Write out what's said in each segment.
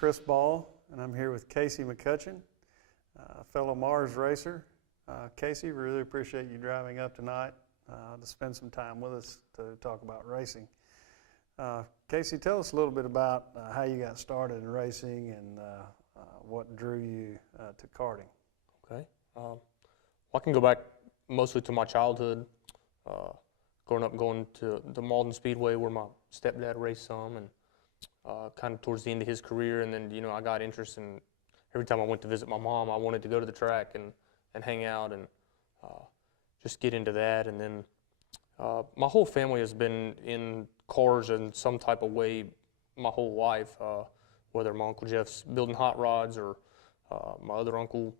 Chris Ball, and I'm here with Casey McCutcheon, fellow Mars racer. Casey, really appreciate you driving up tonight to spend some time with us to talk about racing. Casey, tell us a little bit about how you got started in racing and what drew you to karting. Okay. Well, I can go back mostly to my childhood, growing up going to the Malden Speedway where my stepdad raced some, and kind of towards the end of his career, and then, I got interested in, every time I went to visit my mom, I wanted to go to the track and hang out and just get into that. And then my whole family has been in cars in some type of way my whole life, whether my Uncle Jeff's building hot rods or my other uncle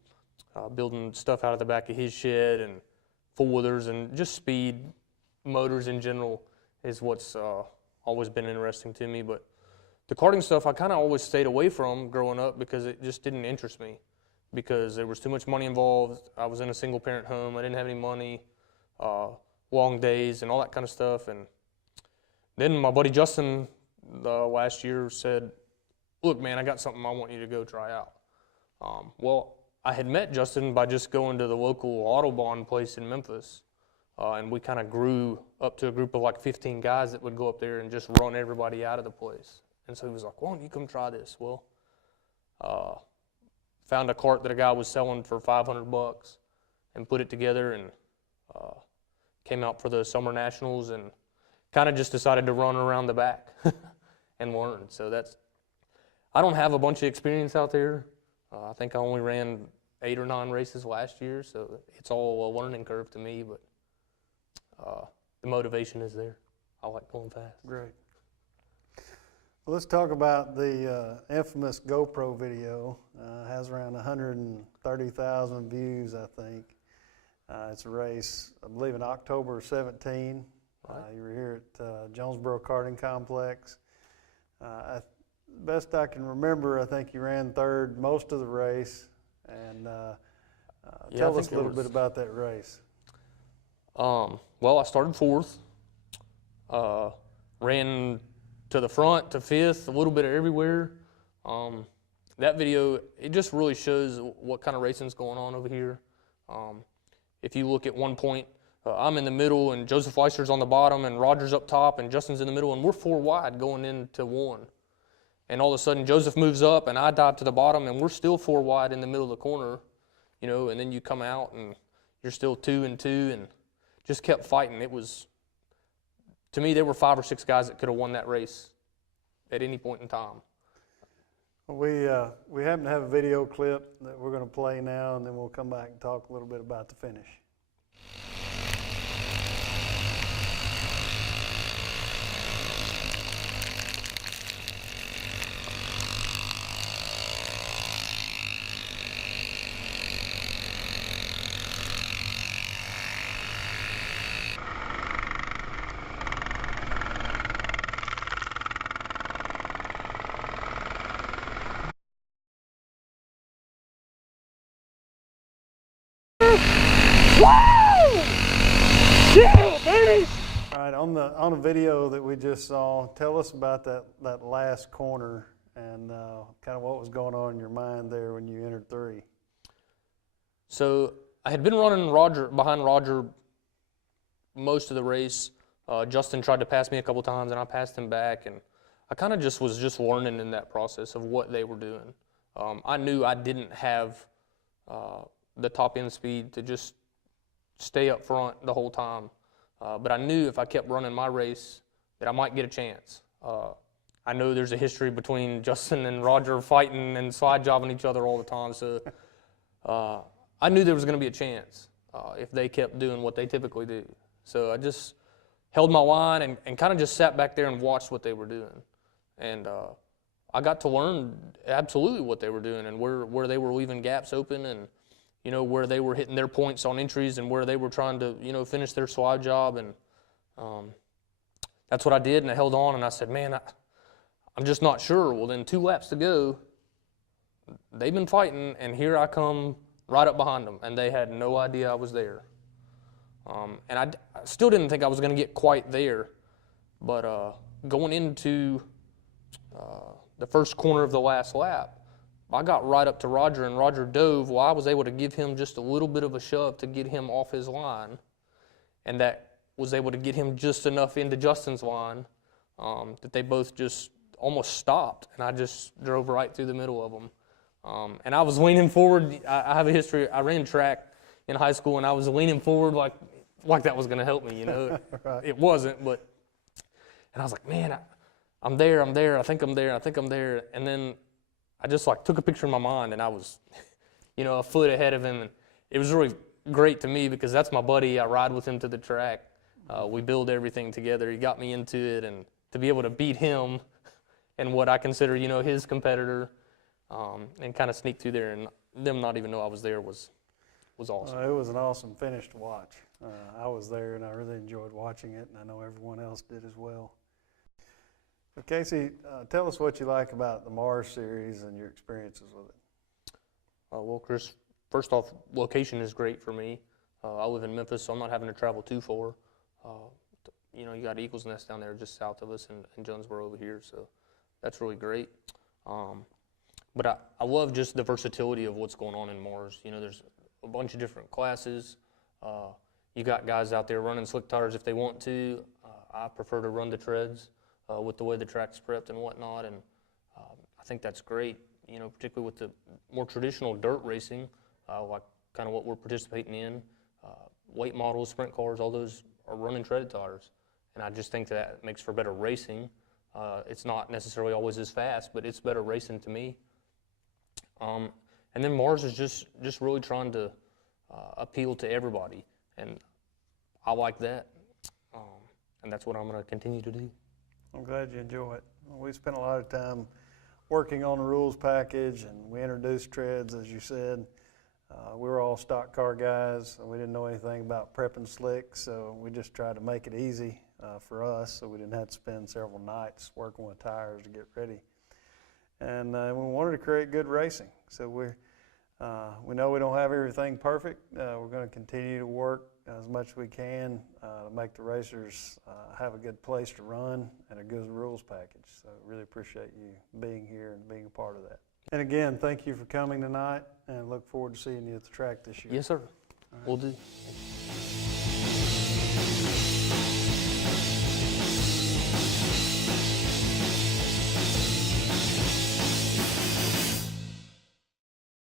building stuff out of the back of his shed, and four-wheelers and just speed motors in general is what's always been interesting to me. But the karting stuff I kind of always stayed away from growing up because it just didn't interest me, because there was too much money involved. I was in a single-parent home. I didn't have any money, long days, and all that kind of stuff. And then my buddy Justin last year said, "Look, man, I got something I want you to go try out." Well, I had met Justin by just going to the local Autobahn place in Memphis, and we kind of grew up to a group of like 15 guys that would go up there and just run everybody out of the place. And so he was like, "Why don't you come try this?" Well, found a cart that a guy was selling for $500 and put it together, and came out for the Summer Nationals, and kind of just decided to run around the back and learn. So I don't have a bunch of experience out there. I think I only ran 8 or 9 races last year, so it's all a learning curve to me, but the motivation is there. I like going fast. Great. Well, let's talk about the infamous GoPro video. It has around 130,000 views, I think. It's a race, I believe, in October 17. Right. You were here at Jonesboro Karting Complex. Best I can remember, I think you ran third most of the race. And tell us a little bit about that race. Well, I started 4th, ran to the front, to 5th, a little bit of everywhere. That video, it just really shows what kind of racing's going on over here. If you look at one point, I'm in the middle, and Joseph Leister's on the bottom, and Roger's up top, and Justin's in the middle, and we're 4 wide going into 1. And all of a sudden, Joseph moves up, and I dive to the bottom, and we're still 4 wide in the middle of the corner, and then you come out, and you're still 2 and 2, and just kept fighting. It was, to me, there were 5 or 6 guys that could have won that race at any point in time. We happen to have a video clip that we're going to play now, and then we'll come back and talk a little bit about the finish. All right, on the video that we just saw, tell us about that last corner and kind of what was going on in your mind there when you entered 3. So I had been running behind Roger most of the race. Justin tried to pass me a couple times, and I passed him back, and I kind of was just learning in that process of what they were doing. I knew I didn't have the top end speed to just stay up front the whole time. But I knew if I kept running my race that I might get a chance. I know there's a history between Justin and Roger fighting and slide jobbing each other all the time, so I knew there was going to be a chance if they kept doing what they typically do. So I just held my line and kind of just sat back there and watched what they were doing. And I got to learn absolutely what they were doing and where they were leaving gaps open, and where they were hitting their points on entries and where they were trying to, finish their slide job. And that's what I did, and I held on, and I said, man, I'm just not sure. Well, then 2 laps to go, they've been fighting, and here I come right up behind them, and they had no idea I was there. And I still didn't think I was going to get quite there, but going into the first corner of the last lap, I got right up to Roger, and Roger dove. Well, I was able to give him just a little bit of a shove to get him off his line, and that was able to get him just enough into Justin's line that they both just almost stopped, and I just drove right through the middle of them. And I was leaning forward. I have a history. I ran track in high school, and I was leaning forward like that was going to help me, you know. Right. It wasn't, but, and I was like, man, I'm there, I think I'm there. And then I just took a picture in my mind, and I was, you know, a foot ahead of him. And it was really great to me because that's my buddy. I ride with him to the track. We build everything together. He got me into it, and to be able to beat him and what I consider, you know, his competitor, and kind of sneak through there and them not even know I was there was awesome. It was an awesome finish to watch. I was there, and I really enjoyed watching it, and I know everyone else did as well. So Casey, tell us what you like about the Mars series and your experiences with it. Well, Chris, first off, location is great for me. I live in Memphis, so I'm not having to travel too far. You know, you got Eagles Nest down there just south of us, and Jonesboro over here, so that's really great. But I love just the versatility of what's going on in Mars. You know, there's a bunch of different classes. You got guys out there running slick tires if they want to. I prefer to run the treads with the way the track's prepped and whatnot, and I think that's great. You know, particularly with the more traditional dirt racing, like kind of what we're participating in. Late models, sprint cars, all those are running treaded tires, and I just think that makes for better racing. It's not necessarily always as fast, but it's better racing to me. And then Mars is just really trying to appeal to everybody, and I like that, and that's what I'm going to continue to do. I'm glad you enjoy it. We spent a lot of time working on the rules package, and we introduced treads, as you said. We were all stock car guys, and we didn't know anything about prepping slicks, so we just tried to make it easy for us, so we didn't have to spend several nights working with tires to get ready. And we wanted to create good racing, so we know we don't have everything perfect. We're going to continue to work as much as we can to make the racers have a good place to run and a good rules package. So really appreciate you being here and being a part of that. And again, thank you for coming tonight, and look forward to seeing you at the track this year. Yes, sir. Will do.